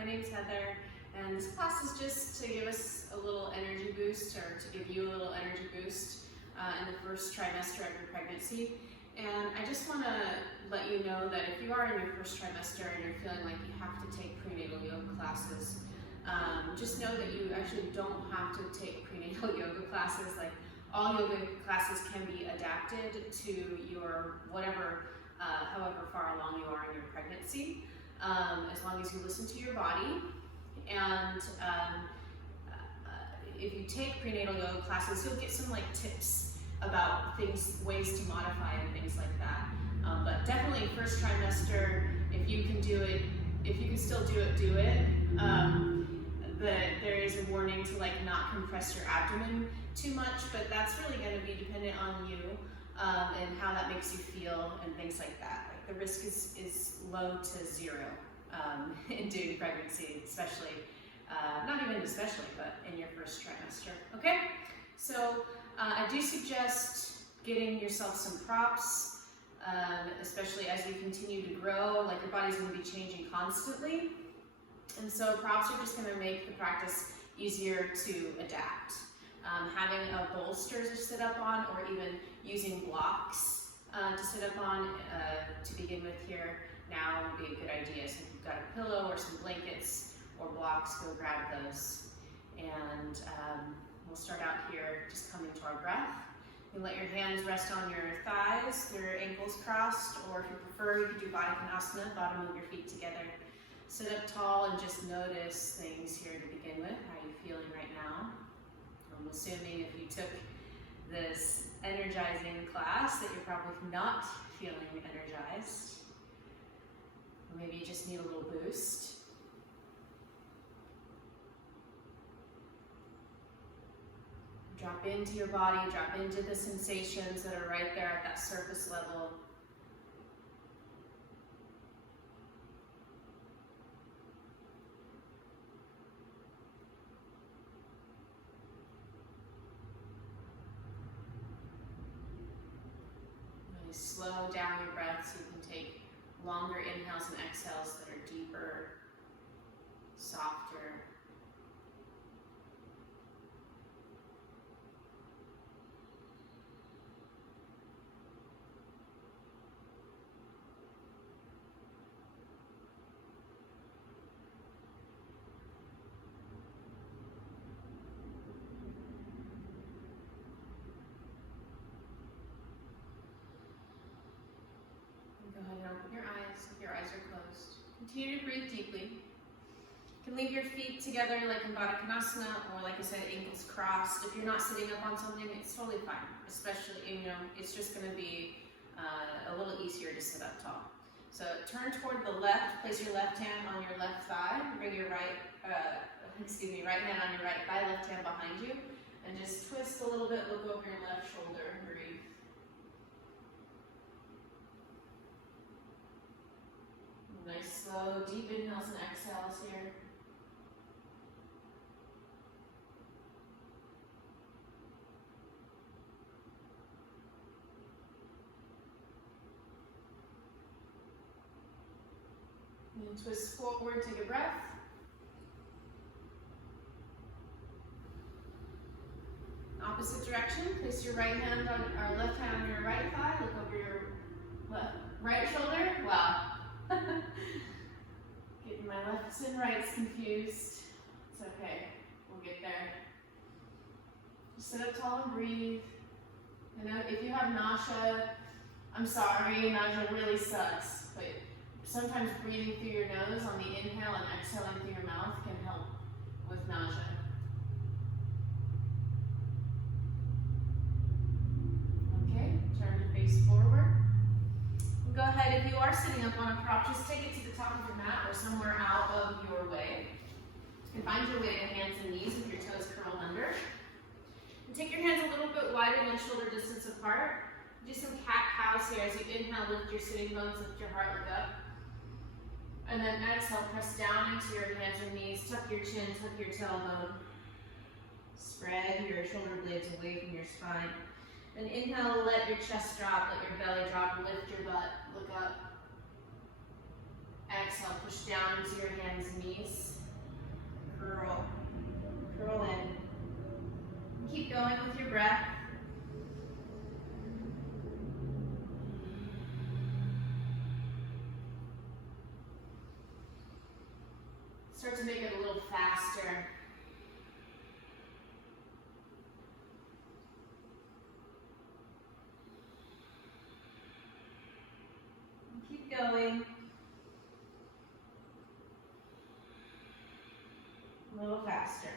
My name's Heather, and this class is just to give us a little energy boost, or to give you a little energy boost in the first trimester of your pregnancy. And I just want to let you know that if you are in your first trimester and you're feeling like you have to take prenatal yoga classes, just know that you actually don't have to take prenatal yoga classes. Like, all yoga classes can be adapted to your whatever, however far along you are in your pregnancy, as long as you listen to your body. And if you take prenatal yoga classes, you'll get some tips about ways to modify and things like that. But definitely first trimester, if you can do it, if you can still do it, do it. There is a warning to not compress your abdomen too much, but that's really going to be dependent on you and how that makes you feel and things like that. The risk is low to zero during pregnancy, especially, not even especially, but in your first trimester. Okay, so I do suggest getting yourself some props, especially as you continue to grow. Your body's going to be changing constantly. And so props are just going to make the practice easier to adapt. Having a bolster to sit up on, or even using blocks to sit up on to begin with here now would be a good idea. So if you've got a pillow or some blankets or blocks, go grab those. And we'll start out here just coming to our breath. You let your hands rest on your thighs, your ankles crossed, or if you prefer, you can do Konasana, bottom of your feet together. Sit up tall and just notice things here to begin with. How are you feeling right now? I'm assuming if you took this energizing class that you're probably not feeling energized. Or maybe you just need a little boost. Drop into your body, drop into the sensations that are right there at that surface level. Slow down your breath so you can take longer inhales and exhales that are deeper, softer. Go ahead and open your eyes if your eyes are closed. Continue to breathe deeply. You can leave your feet together like in Konasana, or like I said, ankles crossed. If you're not sitting up on something, it's totally fine. Especially, it's just going to be a little easier to sit up tall. So turn toward the left. Place your left hand on your left thigh. Bring your right hand on your right thigh, left hand behind you, and just twist a little bit. Look over your left shoulder and breathe. Nice, slow, deep inhales and exhales here. And twist forward, take a breath. Opposite direction, place your right hand on, or left hand on your right thigh, look over your right shoulder. Wow. Getting my lefts and rights confused. It's okay, we'll get there. Just sit up tall and breathe. If you have nausea, I'm sorry, nausea really sucks, but sometimes breathing through your nose on the inhale and exhaling through your mouth can help with nausea. Okay, turn to face forward. Go ahead, if you are sitting up on a prop, just take it to the top of your mat or somewhere out of your way. And find your way to hands and knees with your toes curled under. And take your hands a little bit wider than shoulder distance apart. Do some cat-cows here. As you inhale, lift your sitting bones, lift your heart, look up. And then exhale, press down into your hands and knees. Tuck your chin, tuck your tailbone. Spread your shoulder blades away from your spine. And inhale, let your chest drop, let your belly drop, lift your butt, look up. Exhale, push down into your hands and knees. curl. Curl in. Keep going with your breath. Start to make it a little faster. Keep going. A little faster.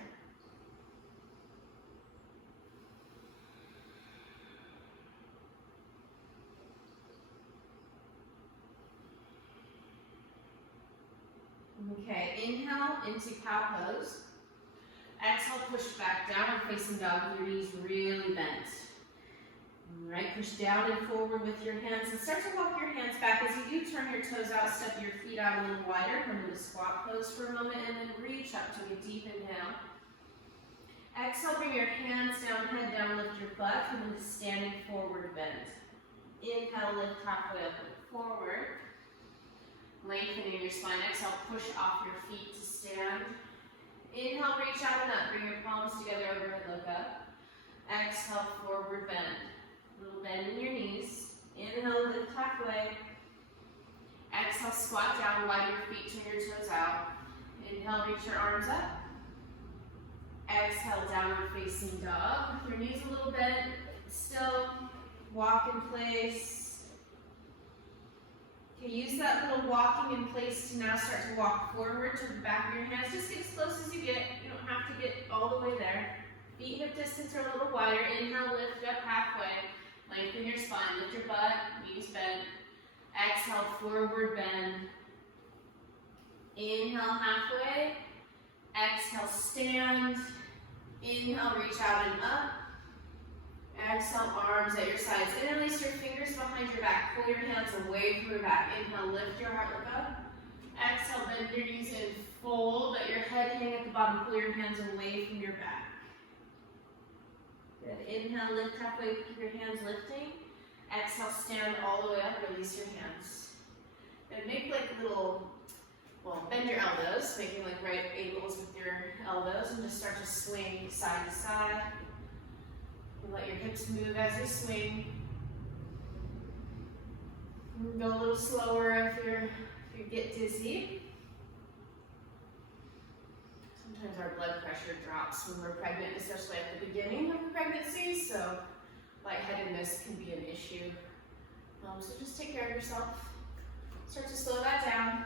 Okay, inhale into cow pose. Exhale, push back, downward facing dog with your knees really bent. All right, push down and forward with your hands and start to walk your hands back. As you do, turn your toes out, step your feet out a little wider, come into squat pose for a moment, and then reach up. Take a deep inhale. Exhale, bring your hands down, head down, lift your butt, come into standing forward bend. Inhale, lift halfway up and forward. Lengthening your spine. Exhale, push off your feet to stand. Inhale, reach out and up. Bring your palms together, overhead look up. Exhale, forward bend. Little bend in your knees. Inhale, lift halfway. Exhale, squat down, widen your feet, turn your toes out. Inhale, reach your arms up. Exhale, downward facing dog. With your knees a little bent, still, walk in place. Okay, use that little walking in place to now start to walk forward to the back of your hands. Just get as close as you get. You don't have to get all the way there. Feet hip distance are a little wider. Inhale, lift up halfway. Lengthen your spine. Lift your butt, knees bent. Exhale, forward bend. Inhale, halfway. Exhale, stand. Inhale, reach out and up. Exhale, arms at your sides. Interlace your fingers behind your back. Pull your hands away from your back. Inhale, lift your heart, look up. Exhale, bend your knees in, fold. Let your head hang at the bottom. Pull your hands away from your back. Good. Inhale, lift halfway. Keep your hands lifting. Exhale, stand all the way up. Release your hands. And make like little, bend your elbows, making like right angles with your elbows, and just start to swing side to side. And let your hips move as you swing. Go a little slower if you get dizzy. Sometimes our blood pressure drops when we're pregnant, especially at the beginning of the pregnancy, so lightheadedness can be an issue. So just take care of yourself. Start to slow that down.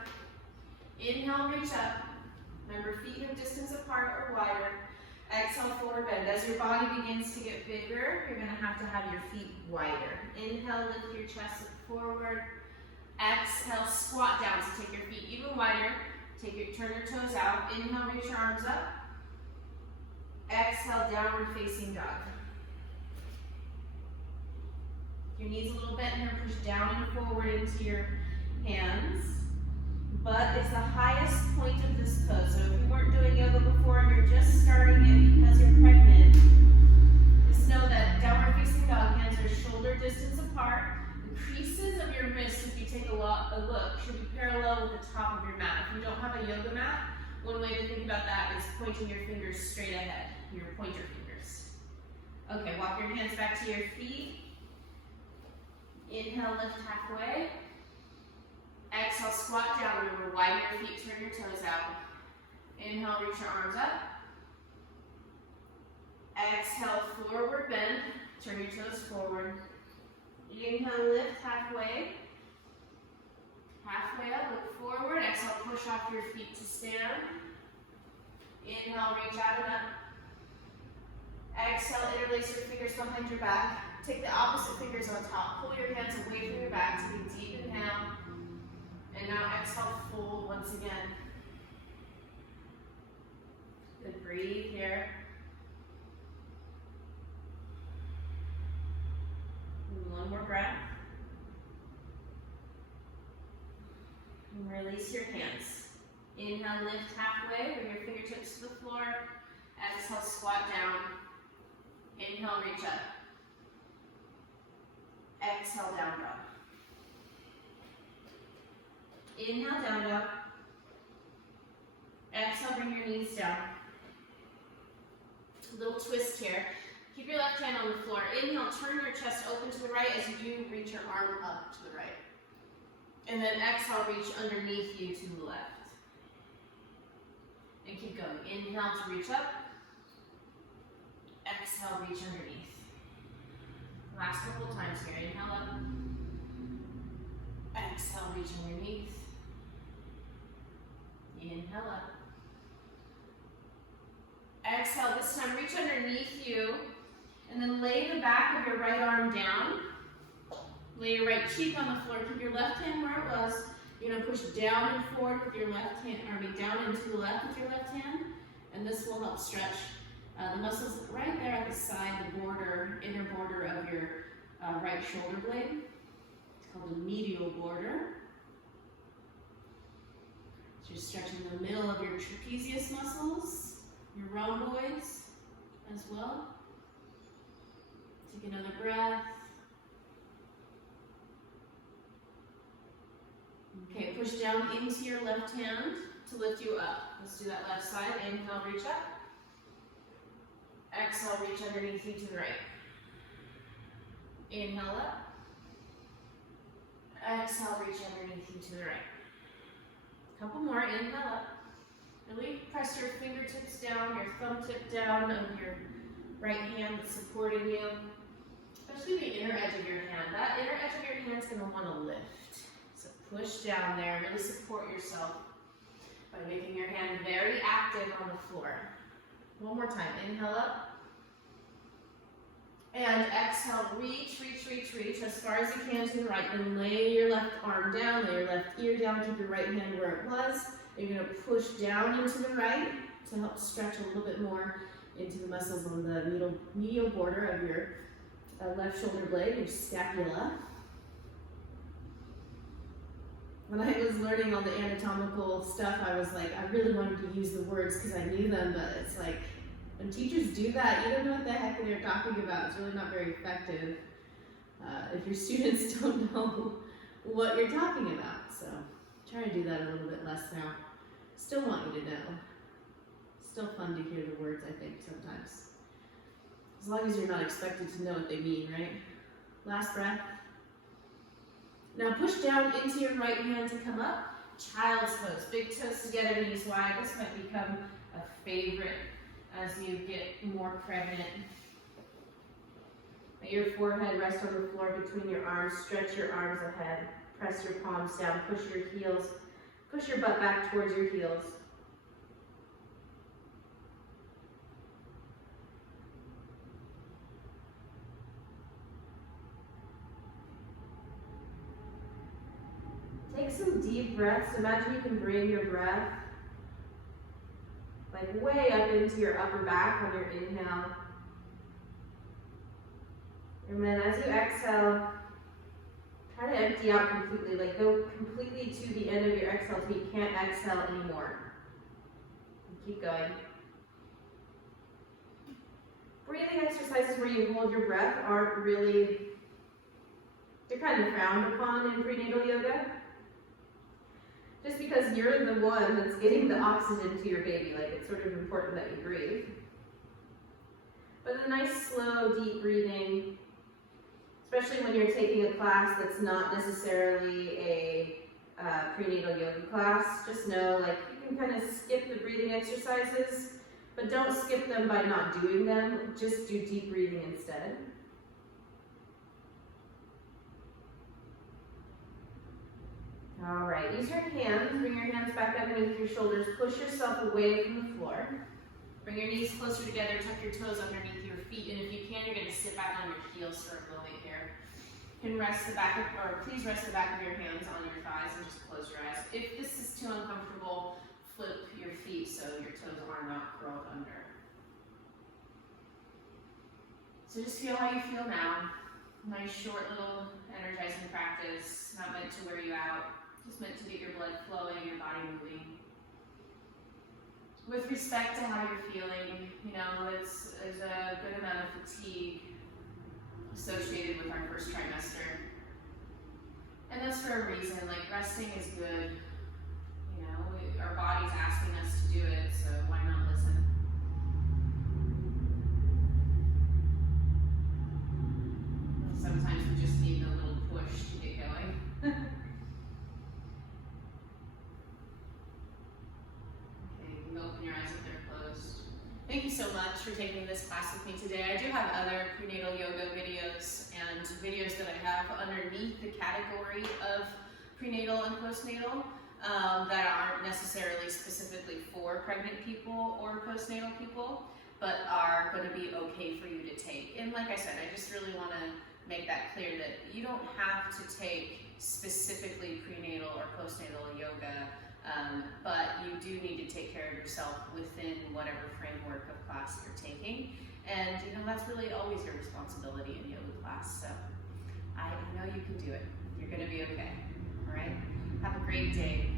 Inhale, reach up. Remember, feet hip distance apart or wider. Exhale, forward bend. As your body begins to get bigger, you're going to have your feet wider. Inhale, lift your chest forward. Exhale, squat down. So take your feet even wider. Turn your toes out. Inhale, reach your arms up. Exhale, downward facing dog. Your knees a little bent here. Push down and forward into your hands. Butt is the highest point of this pose. So if you weren't doing yoga before and you're just starting it because you're pregnant, just know that downward facing dog, hands are shoulder distance apart. The creases of your wrists, if you take a look, should be parallel with the top of your mat. If you don't have a yoga mat, one way to think about that is pointing your fingers straight ahead, your pointer fingers. Okay, walk your hands back to your feet. Inhale, lift halfway. Exhale, squat down. Remember, widen your feet, turn your toes out. Inhale, reach your arms up. Exhale, forward bend. Turn your toes forward. Inhale, lift halfway. Halfway up, look forward. Exhale, push off your feet to stand. Inhale, reach out and up. Exhale, interlace your fingers behind your back. Take the opposite fingers on top. Pull your hands away from your back. Take a deep inhale. And now exhale, fold once again. Good, breathe here. One more breath. And release your hands. Inhale, lift halfway, bring your fingertips to the floor. Exhale, squat down. Inhale, reach up. Exhale, down dog. Inhale, down dog. Exhale, bring your knees down. Little twist here. Keep your left hand on the floor. Inhale, turn your chest open to the right as you reach your arm up to the right. And then exhale, reach underneath you to the left. And keep going. Inhale to reach up. Exhale, reach underneath. Last couple times here. Inhale up. Exhale, reach underneath. Inhale up. Exhale, this time reach underneath you. And then lay the back of your right arm down. Lay your right cheek on the floor. Keep your left hand where it was. You're going to push down and forward with your left hand, down and to the left with your left hand. And this will help stretch the muscles right there at the side, the border, inner border of your right shoulder blade. It's called the medial border. So you're stretching the middle of your trapezius muscles, your rhomboids as well. Take another breath. Okay, push down into your left hand to lift you up. Let's do that left side. Inhale, reach up. Exhale, reach underneath you to the right. Inhale up. Exhale, reach underneath you to the right. Couple more. Inhale up. Really press your fingertips down, your thumb tip down of your right hand that's supporting you. Especially the inner edge of your hand. That inner edge of your hand is going to want to lift. So push down there, really support yourself by making your hand very active on the floor. One more time. Inhale up. And exhale, reach, reach, reach, reach as far as you can to the right. And lay your left arm down, lay your left ear down, keep your right hand where it was. You're going to push down into the right to help stretch a little bit more into the muscles on the medial border of your left shoulder blade, your scapula. When I was learning all the anatomical stuff, I was like, I really wanted to use the words because I knew them, but it's like, when teachers do that, you don't know what the heck they're talking about. It's really not very effective if your students don't know what you're talking about. So try to do that a little bit less now. Still want you to know. Still fun to hear the words, I think, sometimes. As long as you're not expected to know what they mean, right? Last breath. Now push down into your right hand to come up. Child's pose. Big toes together, knees wide. This might become a favorite as you get more pregnant. Let your forehead rest on the floor between your arms. Stretch your arms ahead. Press your palms down. Push your heels. Push your butt back towards your heels. Take some deep breaths. Imagine you can bring your breath like way up into your upper back on your inhale. And then as you exhale, try to empty out completely, like go completely to the end of your exhale till you can't exhale anymore. And keep going. Breathing exercises where you hold your breath aren't really, they're kind of frowned upon in prenatal yoga. Just because you're the one that's getting the oxygen to your baby, like it's sort of important that you breathe. But a nice, slow, deep breathing, especially when you're taking a class that's not necessarily a prenatal yoga class, just know like you can kind of skip the breathing exercises, but don't skip them by not doing them, just do deep breathing instead. All right, use your hands, bring your hands back underneath your shoulders, push yourself away from the floor. Bring your knees closer together, tuck your toes underneath your feet, and if you can, you're going to sit back on your heels for a moment here. You can rest the back of, or please rest the back of your hands on your thighs and just close your eyes. If this is too uncomfortable, flip your feet so your toes are not curled under. So just feel how you feel now. Nice, short, little energizing practice, not meant to wear you out. Just meant to get your blood flowing, your body moving. With respect to how you're feeling, you know, there's a good amount of fatigue associated with our first trimester. And that's for a reason, like resting is good. You know, our body's asking us to do it, so why not listen? so much for taking this class with me today. I do have other prenatal yoga videos and videos that I have underneath the category of prenatal and postnatal that aren't necessarily specifically for pregnant people or postnatal people, but are going to be okay for you to take. And like I said, I just really want to make that clear that you don't have to take specifically prenatal or postnatal yoga, but you do need to take care of yourself within whatever framework of class you're taking. And that's really always your responsibility in yoga class. So I know you can do it. You're going to be okay. All right? Have a great day.